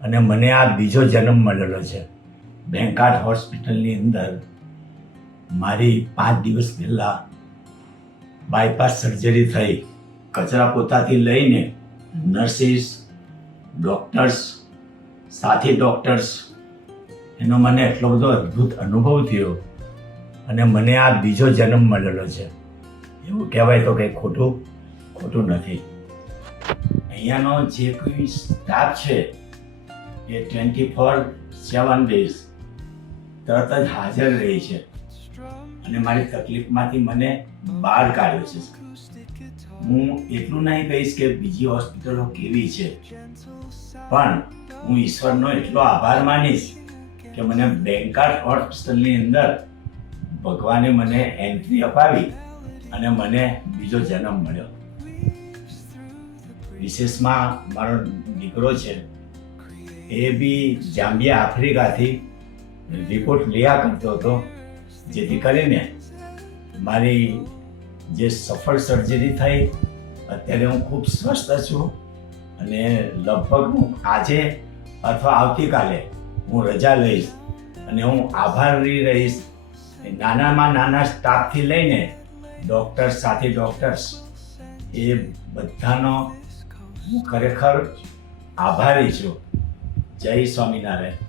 અને મને આ બીજો જન્મ મળેલો છે. બેંકાટ હોસ્પિટલની અંદર મારી 5 દિવસ પહેલાં બાયપાસ સર્જરી થઈ. કચરા પોતાથી લઈને નર્સિસ, ડૉક્ટર્સ, સાથી ડૉક્ટર્સ, એનો મને એટલો બધો અદ્ભુત અનુભવ થયો અને મને આ બીજો જન્મ મળેલો છે. એવું કહેવાય તો કંઈ ખોટું નથી. અહીંયાનો જે કોઈ સ્ટાફ છે એ 24/7 ડેઝ તરત જ હાજર રહે છે અને મારી તકલીફમાંથી મને બહાર કાઢ્યો છે. હું એટલું નહીં કહીશ કે બીજી હોસ્પિટલો કેવી છે, પણ હું ઈશ્વરનો એટલો આભાર માનીશ કે મને બેંકાટ હોસ્પિટલની અંદર ભગવાને મને એન્ટ્રી અપાવી અને મને બીજો જન્મ મળ્યો. વિશેષમાં મારો દીકરો છે, એ બી જાંબિયા આફ્રિકાથી રિપોર્ટ લયા કરતો હતો, જેથી કરીને મારી જે સફળ સર્જરી થઈ, અત્યારે હું ખૂબ સ્વસ્થ છું અને લગભગ હું આજે અથવા આવતીકાલે હું રજા લઈશ અને હું આભારી રહીશ નાનામાં નાના સ્ટાફથી લઈને ડૉક્ટર્સ, સાથી ડૉક્ટર્સ, એ બધાનો હું ખરેખર આભારી છું. જય સ્વામિનારાયણ.